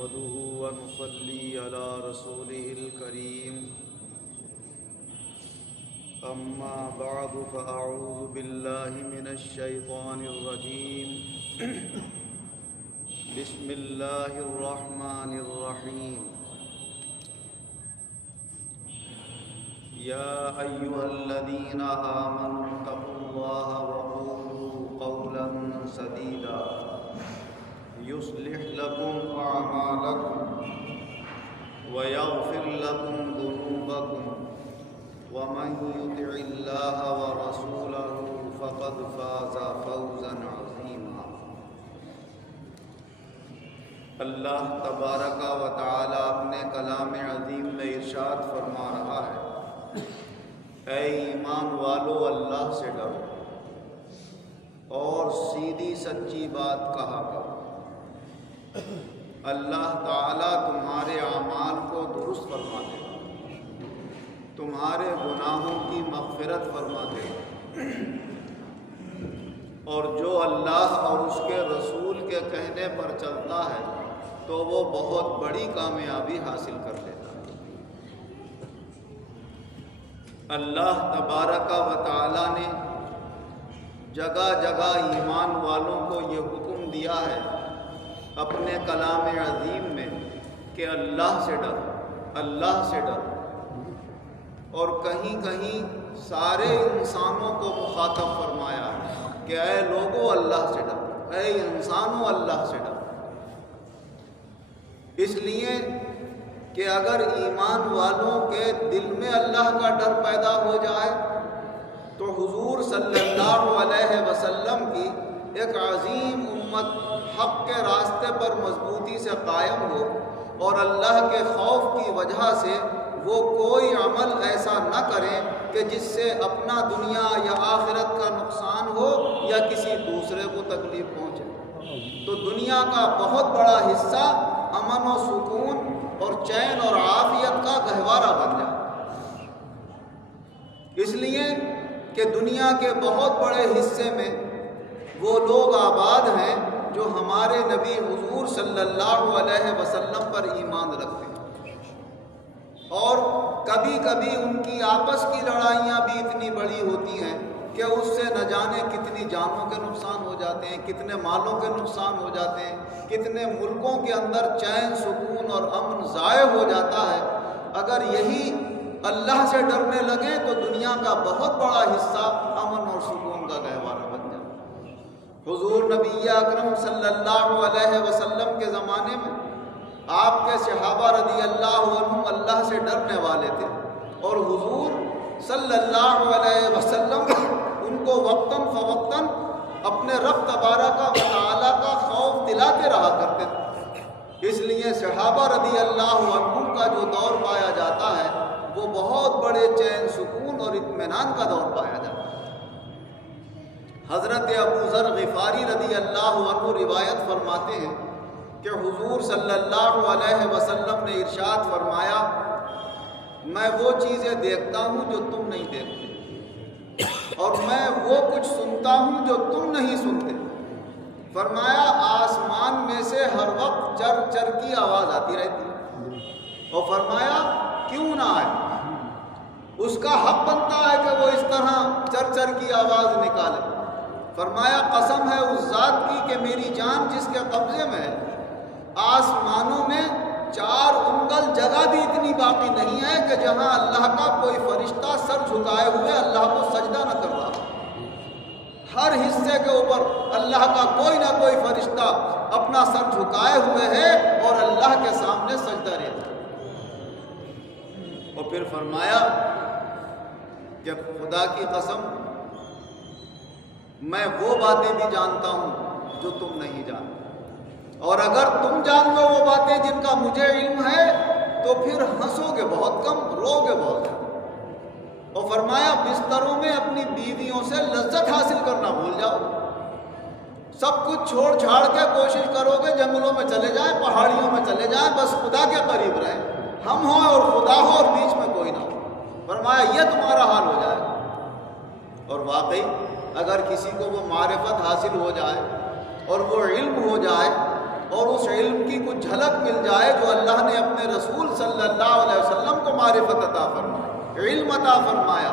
نحمده ونصلي على رسوله الكريم أما بعد فأعوذ بالله من الشيطان الرجيم بسم الله الرحمن الرحيم يا أيها الذين آمنوا اتقوا الله وقولوا قولا سديدا يصلح لكم أعمالكم ويغفر لكم ذنوبكم ومن يطع الله ورسوله فقد فاز فوزا عظيما۔ اللہ تبارک و تعالی اپنے کلام عظیم میں ارشاد فرما رہا ہے، اے ایمان والو اللہ سے ڈرو اور سیدھی سچی بات کہا کرو۔ اللہ تعالیٰ تمہارے اعمال کو درست فرما دے گا، تمہارے گناہوں کی مغفرت فرما دے گا، اور جو اللہ اور اس کے رسول کے کہنے پر چلتا ہے تو وہ بہت بڑی کامیابی حاصل کر لیتا ہے۔ اللہ تبارک و تعالیٰ نے جگہ جگہ ایمان والوں کو یہ حکم دیا ہے اپنے کلام عظیم میں کہ اللہ سے ڈرو، اللہ سے ڈرو، اور کہیں کہیں سارے انسانوں کو مخاطب فرمایا ہے کہ اے لوگو اللہ سے ڈرو، اے انسانوں اللہ سے ڈرو۔ اس لیے کہ اگر ایمان والوں کے دل میں اللہ کا ڈر پیدا ہو جائے تو حضور صلی اللہ علیہ وسلم کی ایک عظیم امت حق کے راستے پر مضبوطی سے قائم ہو، اور اللہ کے خوف کی وجہ سے وہ کوئی عمل ایسا نہ کریں کہ جس سے اپنا دنیا یا آخرت کا نقصان ہو یا کسی دوسرے کو تکلیف پہنچے۔ تو دنیا کا بہت بڑا حصہ امن و سکون اور چین اور عافیت کا گہوارہ بن جائے۔ اس لیے کہ دنیا کے بہت بڑے حصے میں وہ لوگ آباد ہیں جو ہمارے نبی حضور صلی اللہ علیہ وسلم پر ایمان رکھتے ہیں، اور کبھی کبھی ان کی آپس کی لڑائیاں بھی اتنی بڑی ہوتی ہیں کہ اس سے نہ جانے کتنی جانوں کے نقصان ہو جاتے ہیں، کتنے مالوں کے نقصان ہو جاتے ہیں، کتنے ملکوں کے اندر چین سکون اور امن ضائع ہو جاتا ہے۔ اگر یہی اللہ سے ڈرنے لگیں تو دنیا کا بہت بڑا حصہ امن اور سکون کا گہوارہ بن جائے۔ حضور نبی اکرم صلی اللہ علیہ وسلم کے زمانے میں آپ کے صحابہ رضی اللہ عنہم اللہ سے ڈرنے والے تھے، اور حضور صلی اللہ علیہ وسلم ان کو وقتاً فوقتاً اپنے رب تبارک و تعالیٰ کا خوف دلاتے رہا کرتے تھے۔ اس لیے صحابہ رضی اللہ عنہم کا جو دور پایا جاتا ہے وہ بہت بڑے چین سکون اور اطمینان کا دور پایا جاتا ہے۔ حضرت ابو ذر غفاری رضی اللہ عنہ روایت فرماتے ہیں کہ حضور صلی اللہ علیہ وسلم نے ارشاد فرمایا، میں وہ چیزیں دیکھتا ہوں جو تم نہیں دیکھتے، اور میں وہ کچھ سنتا ہوں جو تم نہیں سنتے۔ فرمایا آسمان میں سے ہر وقت چر چر کی آواز آتی رہتی ہے، اور فرمایا کیوں نہ آئے، اس کا حق بنتا ہے کہ وہ اس طرح چر چر کی آواز نکالے۔ فرمایا قسم ہے اس ذات کی کہ میری جان جس کے قبضے میں ہے، آسمانوں میں 4 انگل جگہ بھی اتنی باقی نہیں ہے کہ جہاں اللہ کا کوئی فرشتہ سر جھکائے ہوئے اللہ کو سجدہ نہ کر رہا۔ ہر حصے کے اوپر اللہ کا کوئی نہ کوئی فرشتہ اپنا سر جھکائے ہوئے ہے اور اللہ کے سامنے سجدہ رہتا ہے۔ اور پھر فرمایا کہ خدا کی قسم میں وہ باتیں بھی جانتا ہوں جو تم نہیں جانتے، اور اگر تم جان لو وہ باتیں جن کا مجھے علم ہے تو پھر ہنسو گے بہت کم، رو گے بہت کم۔ اور فرمایا بستروں میں اپنی بیویوں سے لذت حاصل کرنا بھول جاؤ، سب کچھ چھوڑ چھاڑ کے کوشش کرو گے جنگلوں میں چلے جائیں، پہاڑیوں میں چلے جائیں، بس خدا کے قریب رہیں، ہم ہوں اور خدا ہو اور بیچ میں کوئی نہ ہو۔ فرمایا یہ تمہارا حال ہو جائے گا۔ اور واقعی اگر کسی کو وہ معرفت حاصل ہو جائے اور وہ علم ہو جائے اور اس علم کی کچھ جھلک مل جائے جو اللہ نے اپنے رسول صلی اللہ علیہ وسلم کو معرفت عطا فرمائی، علم عطا فرمایا،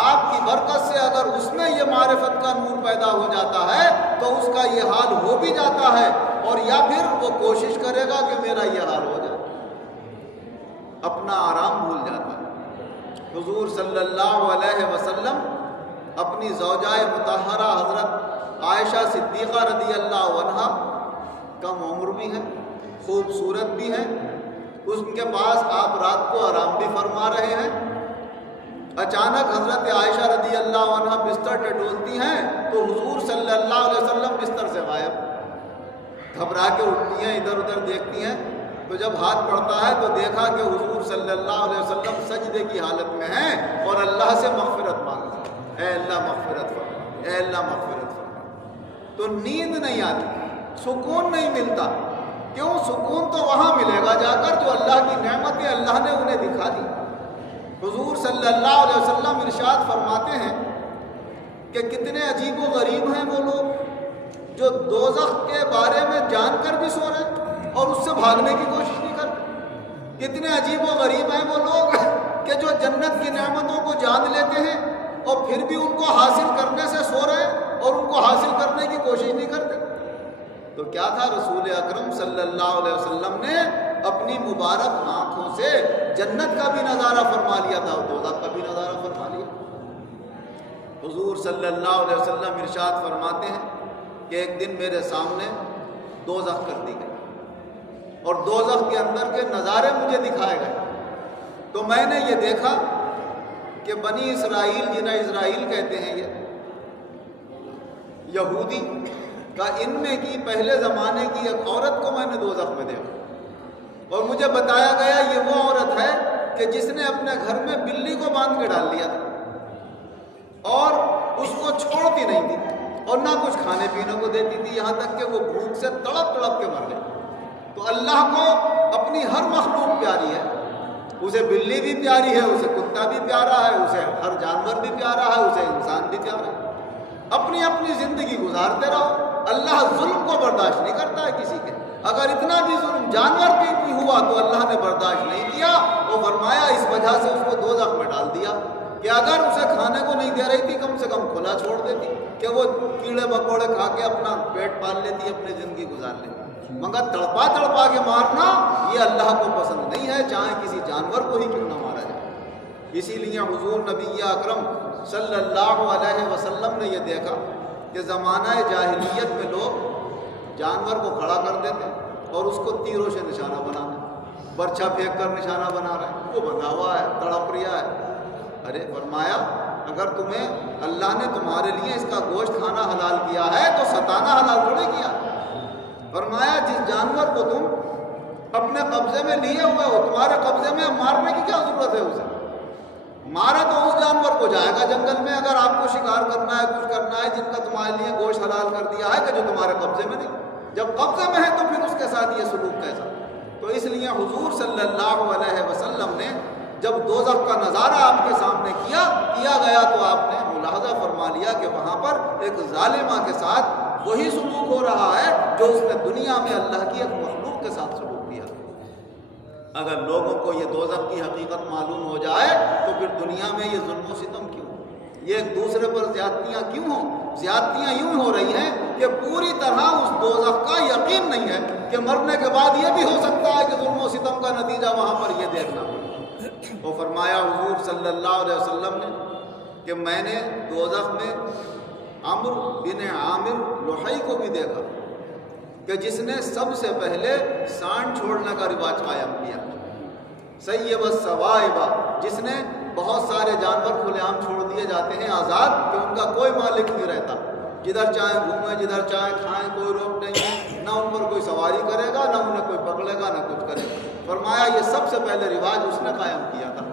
آپ کی برکت سے اگر اس میں یہ معرفت کا نور پیدا ہو جاتا ہے تو اس کا یہ حال ہو بھی جاتا ہے، اور یا پھر وہ کوشش کرے گا کہ میرا یہ حال ہو جائے، اپنا آرام بھول جاتا ہے۔ حضور صلی اللہ علیہ وسلم اپنی زوجہ مطہرہ حضرت عائشہ صدیقہ رضی اللہ عنہا کم عمر بھی ہیں، خوبصورت بھی ہیں، ان کے پاس آپ رات کو آرام بھی فرما رہے ہیں، اچانک حضرت عائشہ رضی اللہ عنہا بستر ٹٹولتی ہیں تو حضور صلی اللہ علیہ وسلم بستر سے غائب، گھبرا کے اٹھتی ہیں، ادھر ادھر دیکھتی ہیں، تو جب ہاتھ پڑتا ہے تو دیکھا کہ حضور صلی اللہ علیہ وسلم سجدے کی حالت میں ہیں اور اللہ سے مغفرت مانگ رہے ہیں، اے اللہ مغفرت فرما، اے اللہ مغفرت فرما۔ تو نیند نہیں آتی، سکون نہیں ملتا، کیوں؟ سکون تو وہاں ملے گا جا کر جو اللہ کی نعمتیں اللہ نے انہیں دکھا دی۔ حضور صلی اللہ علیہ وسلم ارشاد فرماتے ہیں کہ کتنے عجیب و غریب ہیں وہ لوگ جو دوزخ کے بارے میں جان کر بھی سو رہے ہیں اور اس سے بھاگنے کی کوشش نہیں کرتے۔ کتنے عجیب و غریب ہیں وہ لوگ کہ جو جنت کی نعمتوں کو جان لیتے ہیں اور پھر بھی ان کو حاصل کرنے سے سو رہے ہیں اور ان کو حاصل کرنے کی کوشش نہیں کرتے۔ تو کیا تھا؟ رسول اکرم صلی اللہ علیہ وسلم نے اپنی مبارک آنکھوں سے جنت کا بھی نظارہ فرما لیا تھا اور دوزخ کا بھی نظارہ فرما لیا۔ حضور صلی اللہ علیہ وسلم ارشاد فرماتے ہیں کہ ایک دن میرے سامنے دوزخ کر دی گئی اور دوزخ کے اندر کے نظارے مجھے دکھائے گئے، تو میں نے یہ دیکھا کہ بنی اسرائیل، جنہیں اسرائیل کہتے ہیں، یہ یہودی کا ان میں کی پہلے زمانے کی ایک عورت کو میں نے دوزخ میں دیکھا، اور مجھے بتایا گیا یہ وہ عورت ہے کہ جس نے اپنے گھر میں بلی کو باندھ کے ڈال دیا تھا اور اس کو چھوڑتی نہیں تھی اور نہ کچھ کھانے پینے کو دیتی تھی، یہاں تک کہ وہ بھوک سے تڑپ تڑپ کے مر گئی۔ تو اللہ کو اپنی ہر مخلوق پیاری ہے، اسے بلی بھی پیاری ہے، اسے کتا بھی پیارا ہے، اسے ہر جانور بھی پیارا ہے، اسے انسان بھی پیارا ہے۔ اپنی اپنی زندگی گزارتے رہو، اللہ ظلم کو برداشت نہیں کرتا ہے کسی کے۔ اگر اتنا بھی ظلم جانور پہ بھی ہوا تو اللہ نے برداشت نہیں کیا، وہ فرمایا اس وجہ سے اس کو دوزخ میں ڈال دیا کہ اگر اسے کھانے کو نہیں دے رہی تھی کم سے کم کھلا چھوڑ دیتی کہ وہ کیڑے مکوڑے کھا کے اپنا پیٹ پال لیتی، اپنی زندگی گزار لیتی، مگر تڑپا تڑپا کے مارنا یہ اللہ کو پسند نہیں ہے، چاہے کسی جانور کو ہی کیوں نہ مارا جائے۔ اسی لیے حضور نبی اکرم صلی اللہ علیہ وسلم نے یہ دیکھا کہ زمانہ جاہلیت میں لوگ جانور کو کھڑا کر دیتے اور اس کو تیروں سے نشانہ بناتے، برچھا پھینک کر نشانہ بنا رہے ہیں، وہ بندھا ہوا ہے، تڑپ رہا ہے۔ ارے فرمایا اگر تمہیں اللہ نے تمہارے لیے اس کا گوشت کھانا حلال کیا ہے تو ستانا حلال تھوڑے کیا۔ فرمایا جس جانور کو تم اپنے قبضے میں لیے ہوئے ہو، تمہارے قبضے میں مارنے کی کیا ضرورت ہے؟ اسے مارا تو اس جانور کو جائے گا جنگل میں، اگر آپ کو شکار کرنا ہے، کچھ کرنا ہے، جن کا تمہارے لیے گوشت حلال کر دیا ہے کہ جو تمہارے قبضے میں نہیں، جب قبضے میں ہے تو پھر اس کے ساتھ یہ سلوک کیسا؟ تو اس لیے حضور صلی اللہ علیہ وسلم نے جب دوزخ کا نظارہ آپ کے سامنے کیا گیا تو آپ نے ملاحظہ فرما لیا کہ وہاں پر ایک ظالمہ کے ساتھ وہی سلوک ہو رہا ہے جو اس نے دنیا میں اللہ کی ایک مخلوق کے ساتھ سلوک کیا۔ اگر لوگوں کو یہ دوزخ کی حقیقت معلوم ہو جائے تو پھر دنیا میں یہ ظلم و ستم کیوں، یہ ایک دوسرے پر زیادتیاں کیوں ہوں؟ زیادتیاں یوں ہو رہی ہیں کہ پوری طرح اس دوزخ کا یقین نہیں ہے کہ مرنے کے بعد یہ بھی ہو سکتا ہے کہ ظلم و ستم کا نتیجہ وہاں پر یہ دیکھنا پڑے۔ تو فرمایا حضور صلی اللہ علیہ وسلم نے کہ میں نے دوزخ میں عمرو بن عامر لوہی کو بھی دیکھا کہ جس نے سب سے پہلے سانڈ چھوڑنے کا رواج قائم کیا، سیب السوائبہ، جس نے بہت سارے جانور کھلے عام چھوڑ دیے جاتے ہیں آزاد کہ ان کا کوئی مالک نہیں رہتا، جدھر چاہے گھومیں، جدھر چاہے کھائیں، کوئی روک نہیں ہے، نہ ان پر کوئی سواری کرے گا، نہ انہیں کوئی پکڑے گا، نہ کچھ کرے گا۔ فرمایا یہ سب سے پہلے رواج اس نے قائم کیا تھا۔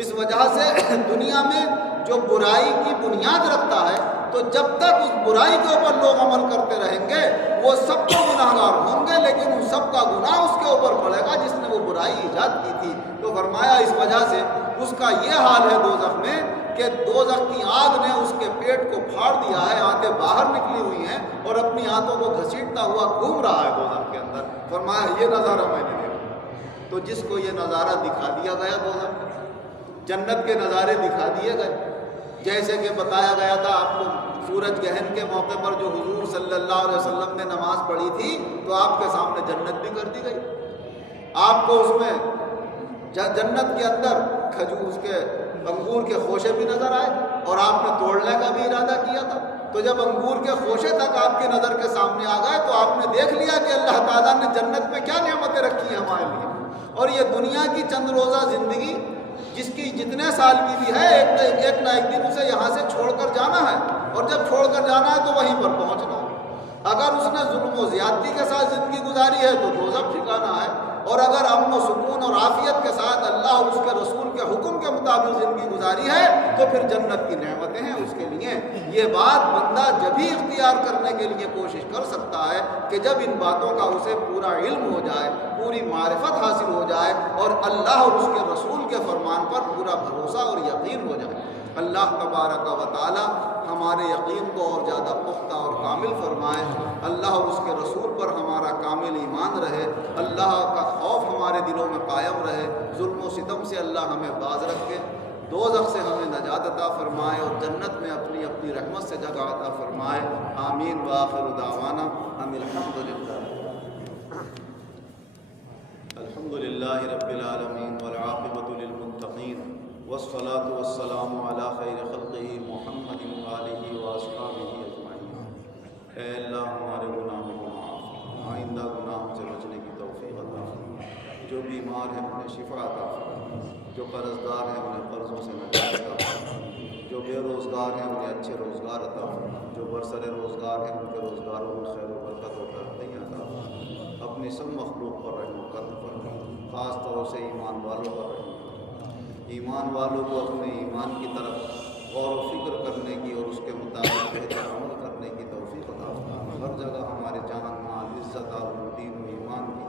اس وجہ سے دنیا میں جو برائی کی بنیاد رکھتا ہے تو جب تک اس برائی کے اوپر لوگ عمل کرتے رہیں گے وہ سب تو گناہگار ہوں گے، لیکن ان سب کا گناہ اس کے اوپر پڑے گا جس نے وہ برائی ایجاد کی تھی۔ تو فرمایا اس وجہ سے اس کا یہ حال ہے دوزخ میں کہ دوزخ کی آگ نے اس کے پیٹ کو پھاڑ دیا ہے، آنتیں باہر نکلی ہوئی ہیں اور اپنی آنتوں کو گھسیٹتا ہوا گھوم رہا ہے دوزخ کے اندر۔ فرمایا یہ نظارہ میں نے دیکھا۔ تو جس کو یہ نظارہ دکھا دیا گیا دوزخ کا، جنت کے نظارے دکھا دیے گئے، جیسے کہ بتایا گیا تھا آپ کو سورج گرہن کے موقع پر جو حضور صلی اللہ علیہ وسلم نے نماز پڑھی تھی، تو آپ کے سامنے جنت بھی کر دی گئی، آپ کو اس میں جنت کے اندر کھجور اس کے انگور کے خوشے بھی نظر آئے اور آپ نے توڑنے کا بھی ارادہ کیا تھا۔ تو جب انگور کے خوشے تک آپ کی نظر کے سامنے آ گئے تو آپ نے دیکھ لیا کہ اللہ تعالیٰ نے جنت میں کیا نعمتیں رکھی ہیں ہمارے لیے۔ اور یہ دنیا کی چند روزہ زندگی جس کی جتنے سال کی بھی ہے، ایک نہ ایک دن اسے یہاں سے چھوڑ کر جانا ہے، اور جب چھوڑ کر جانا ہے تو وہیں پر پہنچنا ہے۔ اگر اس نے ظلم و زیادتی کے ساتھ زندگی گزاری ہے تو دوزخ ٹھکانا ہے، اور اگر امن و سکون اور عافیت کے ساتھ اللہ اور اس کے رسول کے حکم کے مطابق زندگی گزاری ہے تو پھر جنت کی نعمتیں ہیں اس کے لیے۔ یہ بات بندہ جب ہی اختیار کرنے کے لیے کوشش کر سکتا ہے کہ جب ان باتوں کا اسے پورا علم ہو جائے، پوری معرفت حاصل ہو جائے اور اللہ اور اس کے رسول کے فرمان پر پورا بھروسہ اور یقین ہو جائے۔ اللہ تبارک و تعالی ہمارے یقین کو اور زیادہ پختہ اور کامل فرمائے، اللہ اور اس کے رسول پر ہمارا کامل ایمان رہے، اللہ کا خوف ہمارے دلوں میں قائم رہے، ظلم و ستم سے اللہ ہمیں باز رکھے، دوزخ سے ہمیں نجات عطا فرمائے اور جنت میں اپنی اپنی رحمت سے جگہ عطا فرمائے۔ آمین وآخر دعوانا ان الحمدللہ رب العالمین والعاقبۃ للمتقین والصلاة والسلام علی خیر خلقہ محمد وآلہ واصحابہ اجمعین۔ اے اللہ ہمارے گناہوں کو معاف، آئندہ گناہوں سے بچنے کی توفیق عطا فرما، جو بیمار ہیں انہیں شفا عطا فرما، جو قرض دار ہیں انہیں قرضوں سے نجات عطا فرما، جو بے روزگار ہیں انہیں اچھے روزگار عطا فرما، جو برسر روزگار ہیں ان کے روزگاروں میں خیر و برکت و ترقی عطا فرما، اپنی سب مخلوق پر رحم و کرم فرما، خاص طور سے ایمان والوں پر رحم کرنا، ایمان والوں کو اپنے ایمان کی طرف غور و فکر کرنے کی اور اس کے مطابق بہتر عمل کرنے کی توفیق عطا فرما، ہر جگہ ہمارے جان مال عزت آبرو دین و ایمان کی،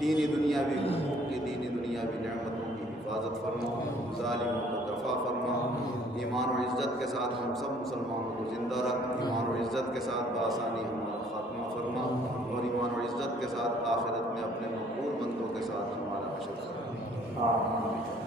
دینی دنیاوی حقوق کی، دینی دنیاوی نعمتوں کی حفاظت فرما، ظالموں کو دفع فرما، ایمان و عزت کے ساتھ ہم سب مسلمانوں کو زندہ رکھ، ایمان و عزت کے ساتھ بآسانی ہمارا خاتمہ فرما، اور ایمان و عزت کے ساتھ آخرت میں اپنے مقبول بندوں کے ساتھ ہمارا حشر فرما۔